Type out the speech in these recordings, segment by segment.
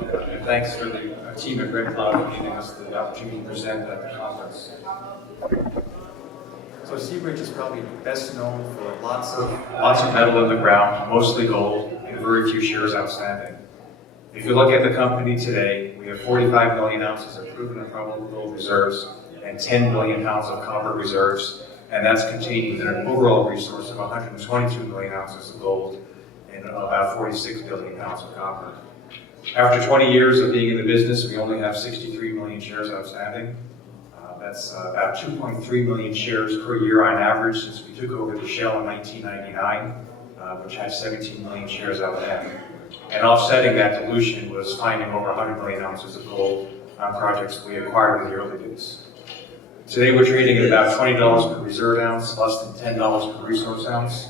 And thanks for the team at Red Cloud for giving us the opportunity to present at the conference. So Seabridge is probably best known for lots of metal in the ground, mostly gold, and very few shares outstanding. If you look at the company today, we have 45 million ounces of proven and probable gold reserves and 10 billion pounds of copper reserves, and that's contained in an overall resource of 122 million ounces of gold and about 46 billion pounds of copper. After 20 years of being in the business, we only have 63 million shares outstanding. That's about 2.3 million shares per year on average since we took over the Shell in 1999, which had 17 million shares outstanding. And offsetting that dilution was finding over 100 million ounces of gold on projects we acquired in the early days. Today we're trading at about $20 per reserve ounce, less than $10 per resource ounce.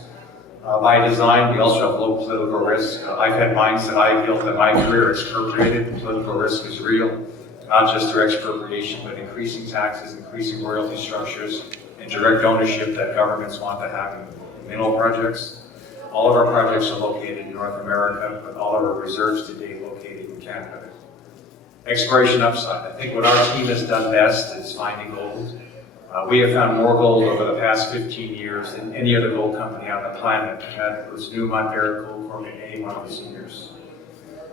By design, we also have low political risk. I've had mines that I built in my career expropriated. Political risk is real, not just through expropriation, but increasing taxes, increasing royalty structures, and direct ownership that governments want to have in mineral projects. All of our projects are located in North America, but all of our reserves today located in Canada. Exploration upside. I think what our team has done best is finding gold. We have found more gold over the past 15 years than any other gold company on the planet. That was Newmont, Barrick Gold Corp, and any one of the seniors.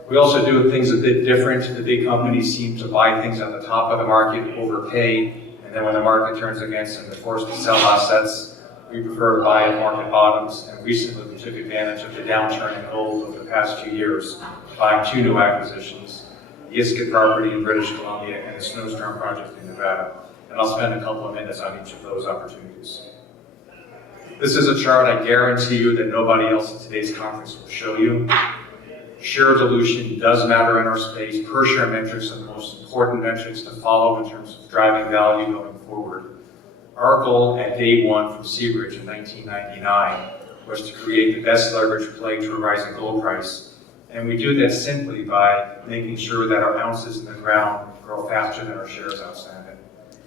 We also do things a bit different. The big companies seem to buy things at the top of the market, overpay, and then when the market turns against them, they're forced to sell assets. We prefer to buy at market bottoms, and recently we took advantage of the downturn in gold over the past few years, buying 2 new acquisitions, the Iskut property in British Columbia and the Snowstorm project in Nevada. And I'll spend a couple of minutes on each of those opportunities. This is a chart I guarantee you that nobody else at today's conference will show you. Share dilution does matter in our space. Per share metrics are the most important metrics to follow in terms of driving value going forward. Our goal at day one from Seabridge in 1999 was to create the best leverage play to a rising gold price. And we do that simply by making sure that our ounces in the ground grow faster than our shares outstanding.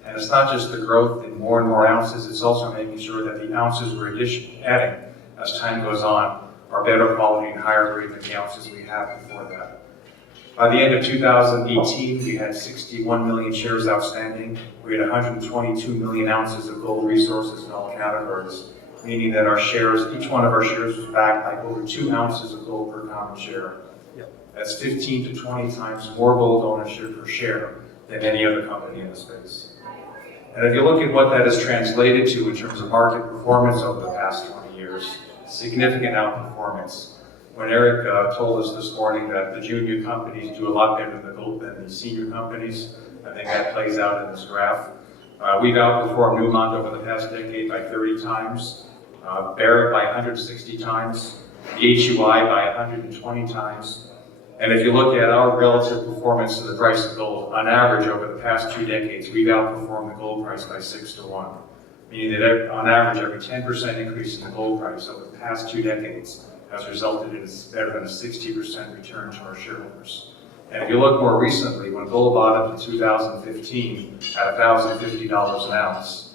And it's not just the growth in more and more ounces, it's also making sure that the ounces we're adding as time goes on are better quality and higher grade than the ounces we had before that. By the end of 2018, we had 61 million shares outstanding. We had 122 million ounces of gold resources in all categories, meaning that our shares, each one of our shares was backed by over 2 ounces of gold per common share. That's 15 to 20 times more gold ownership per share than any other company in the space. And if you look at what that has translated to in terms of market performance over the past 20 years, significant outperformance. When Eric told us this morning that the junior companies do a lot better than the senior companies, I think that plays out in this graph. We've outperformed Newmont over the past decade by 30 times, Barrick by 160 times, the HUI by 120 times. And if you look at our relative performance to the price of gold, on average over the past 2 decades, we've outperformed the gold price by 6 to 1. Meaning that on average, every 10% increase in the gold price over the past 2 decades has resulted in better than a 60% return to our shareholders. And if you look more recently, when gold bottomed in 2015 at $1,050 an ounce,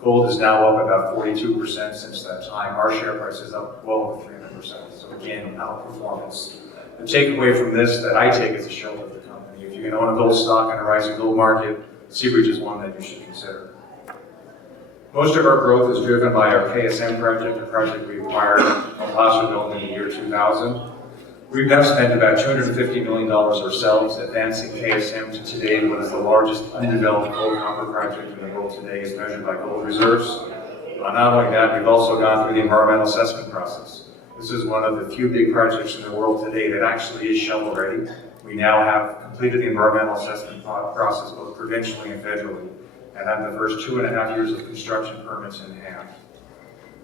gold is now up about 42% since that time. Our share price is up well over 300%. So again, outperformance. The takeaway from this that I take as a show of the company, if you can own a gold stock in a rising gold market, Seabridge is one that you should consider. Most of our growth is driven by our KSM project, a project we acquired from Placerville in the year 2000. We've now spent about $250 million ourselves advancing KSM to today what is the largest undeveloped gold copper project in the world today as measured by gold reserves. Not only that, we've also gone through the environmental assessment process. This is one of the few big projects in the world today that actually is shovel ready. We now have completed the environmental assessment process both provincially and federally, and have the first 2.5 years of construction permits in hand.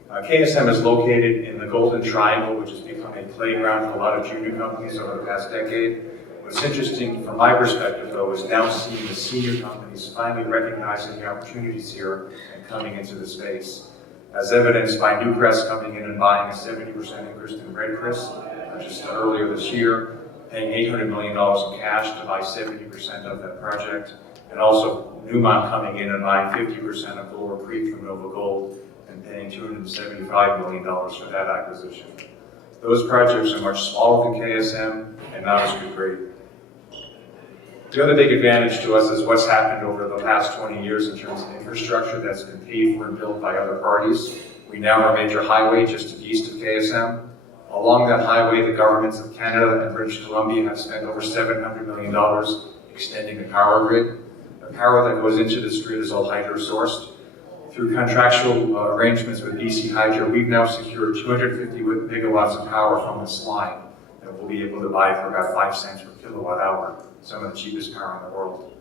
KSM is located in the Golden Triangle, which has become a playground for a lot of junior companies over the past decade. What's interesting from my perspective, though, is now seeing the senior companies finally recognizing the opportunities here and coming into the space, as evidenced by Newcrest coming in and buying a 70% interest in Red Chris just earlier this year, paying $800 million in cash to buy 70% of that project, and also Newmont coming in and buying 50% of Galore Creek from Nova Gold and paying $275 million for that acquisition. Those projects are much smaller than KSM, and not as good grade. The other big advantage to us is what's happened over the past 20 years in terms of infrastructure that's been paid for and built by other parties. We now have a major highway just to the east of KSM. Along that highway, the governments of Canada and British Columbia have spent over $700 million extending the power grid. The power that goes into this grid is all hydro-sourced. Through contractual arrangements with BC Hydro, we've now secured 250 megawatts of power from this line that we'll be able to buy for about 5 cents per kilowatt hour, some of the cheapest power in the world.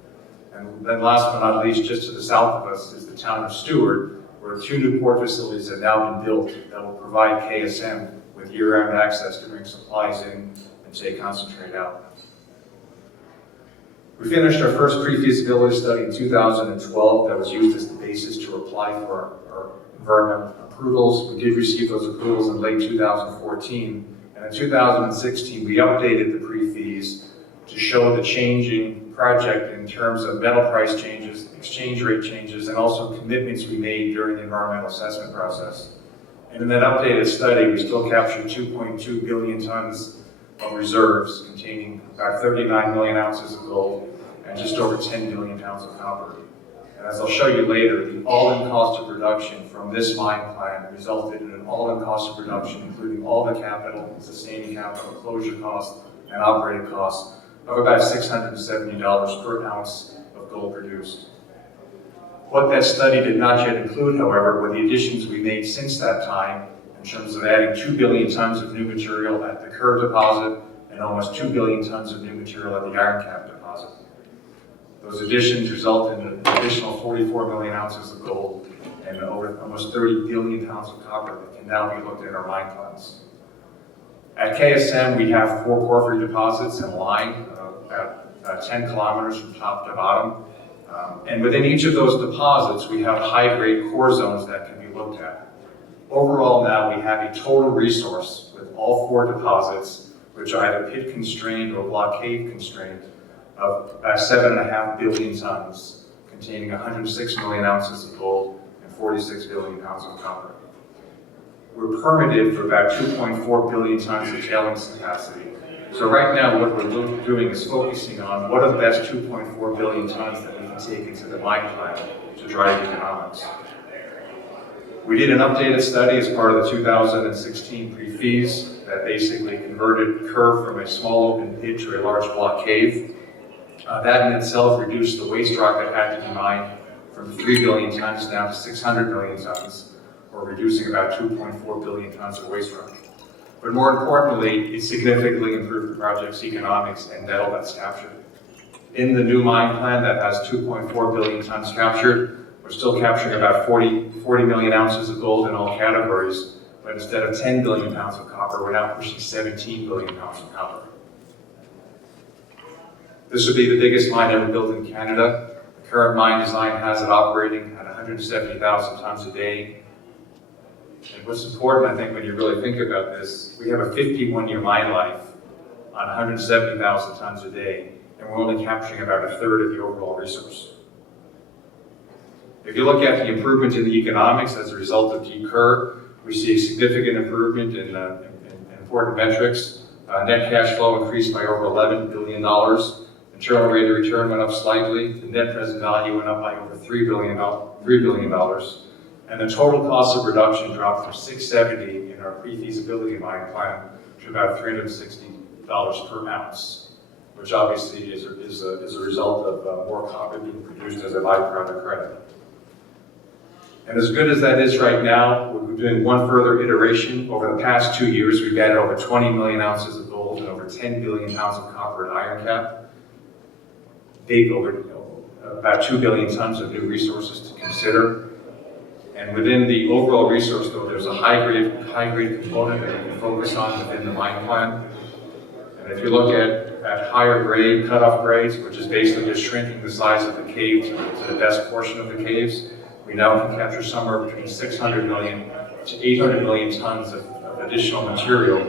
And then last but not least, just to the south of us is the town of Stewart, where 2 new port facilities have now been built that will provide KSM with year-round access to bring supplies in and take concentrate out. We finished our first pre-feasibility study in 2012 that was used as the basis to apply for our environmental approvals. We did receive those approvals in late 2014, and in 2016 we updated the pre-fees to show the changing project in terms of metal price changes, exchange rate changes, and also commitments we made during the environmental assessment process. And in that updated study, we still captured 2.2 billion tons of reserves containing about 39 million ounces of gold and just over 10 billion pounds of copper. And as I'll show you later, the all-in cost of production from this mine plan resulted in an all-in cost of production, including all the capital, sustaining capital, closure costs, and operating costs, of about $670 per ounce of gold produced. What that study did not yet include, however, were the additions we made since that time in terms of adding 2 billion tons of new material at the Kerr deposit and almost 2 billion tons of new material at the Iron Cap deposit. Those additions result in an additional 44 million ounces of gold and over almost 30 billion pounds of copper that can now be looked at our mine plans. At KSM, we have 4 porphyry deposits in line, about 10 kilometers from top to bottom. And within each of those deposits, we have high-grade core zones that can be looked at. Overall now, we have a total resource with all 4 deposits, which are either pit-constrained or block cave-constrained, of about 7.5 billion tons, containing 106 million ounces of gold and 46 billion pounds of copper. We're permitted for about 2.4 billion tons of tailings capacity. So right now, what we're doing is focusing on what are the best 2.4 billion tons that we can take into the mine plan to drive economics. We did an updated study as part of the 2016 pre-fees that basically converted Kerr from a small open pit to a large block cave. That in itself reduced the waste rock that had to be mined from 3 billion tons down to 600 million tons, or reducing about 2.4 billion tons of waste rock. But more importantly, it significantly improved the project's economics and metal that's captured. In the new mine plan that has 2.4 billion tons captured, we're still capturing about 40 million ounces of gold in all categories, but instead of 10 billion pounds of copper, we're now pushing 17 billion pounds of copper. This would be the biggest mine ever built in Canada. The current mine design has it operating at 170,000 tons a day. And what's important, I think, when you really think about this, we have a 51-year mine life on 170,000 tons a day, and we're only capturing about a third of the overall resource. If you look at the improvement in the economics as a result of Kerr, we see a significant improvement in important metrics. Net cash flow increased by over $11 billion. Internal rate of return went up slightly. The net present value went up by over $3 billion. And the total cost of production dropped from $670 in our pre-feasibility mine plan to about $360 per ounce, which obviously is a result of more copper being produced as a byproduct credit. And as good as that is right now, we're doing one further iteration. Over the past 2 years, we've added over 20 million ounces of gold and over 10 billion pounds of copper at Iron Cap. About 2 billion tons of new resources to consider. And within the overall resource, though, there's a high-grade component that we can focus on within the mine plan. And if you look at higher grade cutoff grades, which is basically just shrinking the size of the cave to the best portion of the caves, we now can capture somewhere between 600 million to 800 million tons of additional material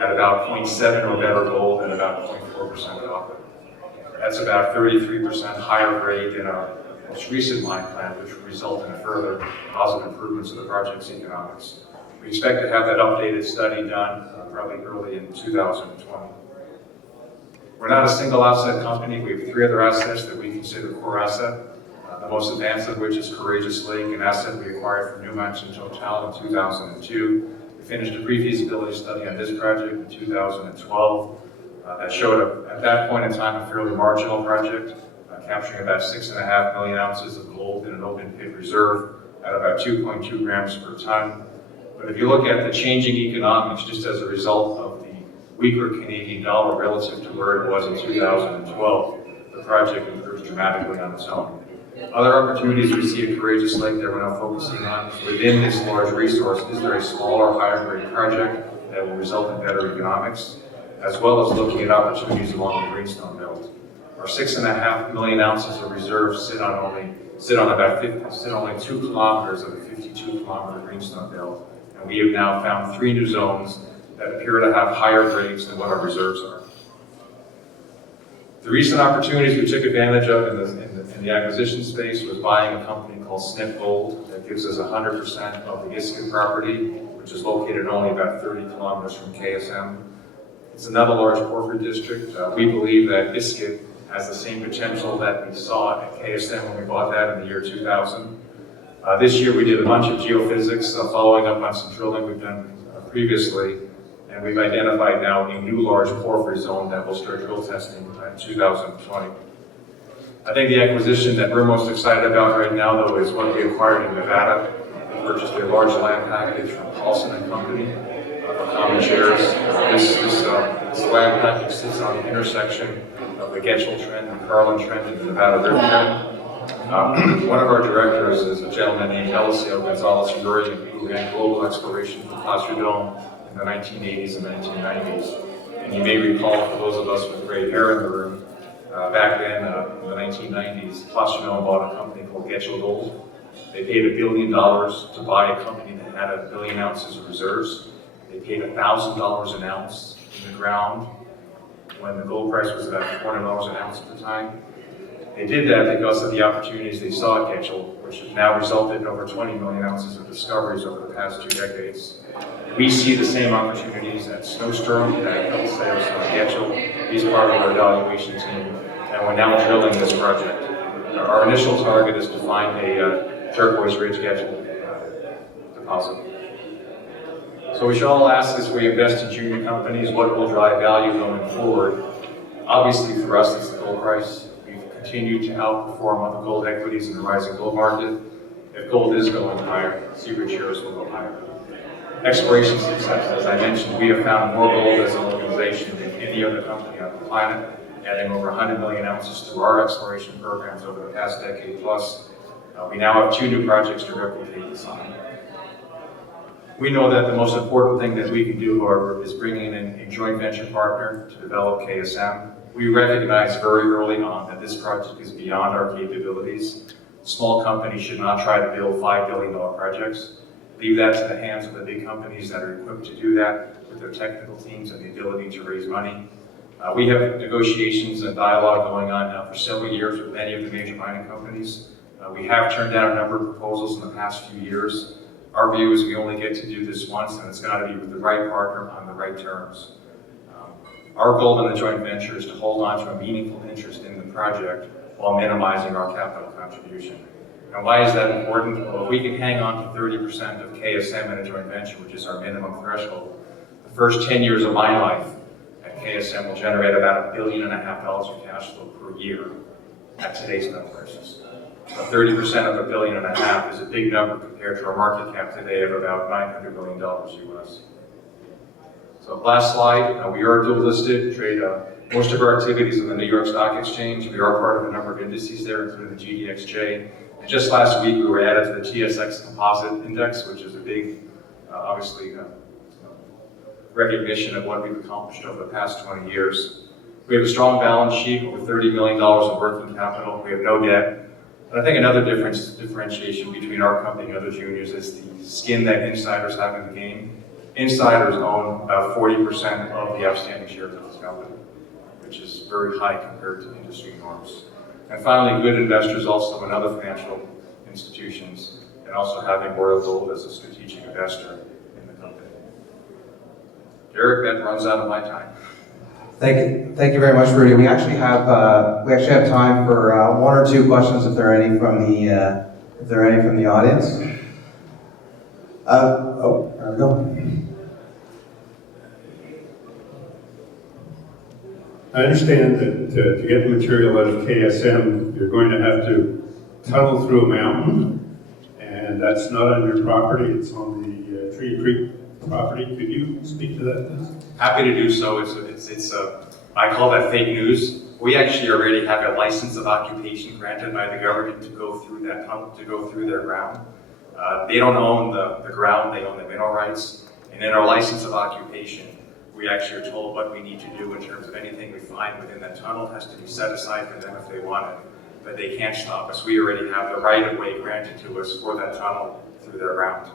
at about 0.7 or better gold and about 0.4% copper. That's about 33% higher grade than our most recent mine plan, which will result in further positive improvements of the project's economics. We expect to have that updated study done probably early in 2020. We're not a single asset company. We have 3 other assets that we consider core asset. The most advanced of which is Courageous Lake, an asset we acquired from Newmont and Total in 2002. We finished a pre-feasibility study on this project in 2012 that showed, at that point in time, a fairly marginal project, capturing about 6.5 million ounces of gold in an open pit reserve at about 2.2 grams per ton. But if you look at the changing economics, just as a result of the weaker Canadian dollar relative to where it was in 2012, the project improves dramatically on its own. Other opportunities we see at Courageous Lake that we're now focusing on is within this large resource, is there a smaller, higher grade project that will result in better economics, as well as looking at opportunities along the Greenstone Belt. Our 6.5 million ounces of reserves sit on only 2 kilometers of the 52-kilometer Greenstone Belt, and we have now found 3 new zones that appear to have higher grades than what our reserves are. The recent opportunities we took advantage of in the acquisition space was buying a company called Snip Gold that gives us 100% of the Iskut property, which is located only about 30 kilometers from KSM. It's another large porphyry district. We believe that Iskut has the same potential that we saw at KSM when we bought that in the year 2000. This year we did a bunch of geophysics, following up on some drilling we've done previously, and we've identified now a new large porphyry zone that will start drill testing in 2020. I think the acquisition that we're most excited about right now, though, is what we acquired in Nevada. We purchased a large land package from Paulson and Company for common shares. This land package sits on the intersection of the Getchell Trend and Carlin Trend and the Nevada River Trend. One of our directors is a gentleman named Eliseo Gonzalez-Uribe, who ran global exploration for Placer Dome in the 1980s and 1990s. And you may recall, for those of us with gray hair in the room, back then, in the 1990s, Placer Dome bought a company called Getchell Gold. They paid $1 billion to buy a company that had 1 billion ounces of reserves. They paid $1,000 an ounce in the ground when the gold price was about $400 an ounce at the time. They did that because of the opportunities they saw at Getchell, which have now resulted in over 20 million ounces of discoveries over the past 2 decades. We see the same opportunities at Snowstorm, at Eliseo, Getchell. He's part of our evaluation team, and we're now drilling this project. Our initial target is to find a turquoise rich Getchell deposit. So we should all ask, as we invest in junior companies, what will drive value going forward? Obviously for us, it's the gold price. We've continued to outperform other gold equities in the rising gold market. If gold is going higher, Seabridge shares will go higher. Exploration success. As I mentioned, we have found more gold as an organization than any other company on the planet, adding over 100 million ounces to our exploration programs over the past decade plus. We now have 2 new projects to replicate this on. We know that the most important thing that we can do, however, is bringing in a joint venture partner to develop KSM. We recognize very early on that this project is beyond our capabilities. Small companies should not try to build $5 billion projects. Leave that to the hands of the big companies that are equipped to do that with their technical teams and the ability to raise money. We have negotiations and dialogue going on now for several years with many of the major mining companies. We have turned down a number of proposals in the past few years. Our view is we only get to do this once, and it's got to be with the right partner on the right terms. Our goal in the joint venture is to hold on to a meaningful interest in the project while minimizing our capital contribution. And why is that important? Well, if we can hang on to 30% of KSM in a joint venture, which is our minimum threshold, the first 10 years of my life at KSM will generate about $1.5 billion of cash flow per year at today's metal prices. So 30% of $1.5 billion is a big number compared to our market cap today of about $900 million US. So last slide, we are dual listed, trade most of our activities on the New York Stock Exchange. We are part of a number of indices there, including the GDXJ. And just last week, we were added to the TSX Composite Index, which is a big, obviously, recognition of what we've accomplished over the past 20 years. We have a strong balance sheet with $30 million in working capital. We have no debt. And I think another differentiation between our company and other juniors is the skin that insiders have in the game. Insiders own about 40% of the outstanding shares of this company, which is very high compared to industry norms. And finally, good investors also in other financial institutions, and also having Royal Gold as a strategic investor in the company. Derek, that runs out of my time. Thank you very much, Rudy. We actually have time for one or two questions if there are any from the audience. There we go. I understand that to get the material out of KSM, you're going to have to tunnel through a mountain, and that's not on your property, it's on the Tree Creek property. Could you speak to that, please? Happy to do so. I call that fake news. We actually already have a license of occupation granted by the government to go through that tunnel, to go through their ground. They don't own the ground, they own the mineral rights. And in our license of occupation, we actually are told what we need to do in terms of anything we find within that tunnel has to be set aside for them if they want it. But they can't stop us. We already have the right of way granted to us for that tunnel through their ground.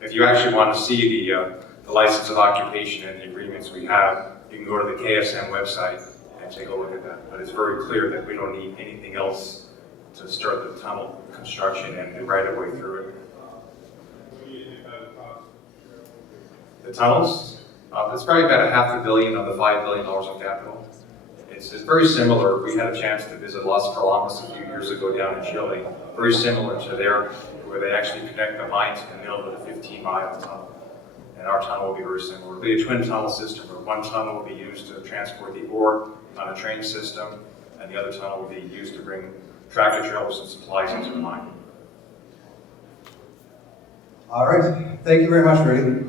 If you actually want to see the license of occupation and the agreements we have, you can go to the KSM website and take a look at that. But it's very clear that we don't need anything else to start the tunnel construction and the right of way through it. The tunnels? It's probably about $500 million of the $5 billion of capital. It's very similar. We had a chance to visit Las Calamas a few years ago down in Chile. Very similar to there, where they actually connect the mine to the mill with a 15-mile tunnel. And our tunnel will be very similar. It'll be a twin tunnel system, where one tunnel will be used to transport the ore on a train system, and the other tunnel will be used to bring tractor trailers and supplies into the mine. All right. Thank you very much, Rudy.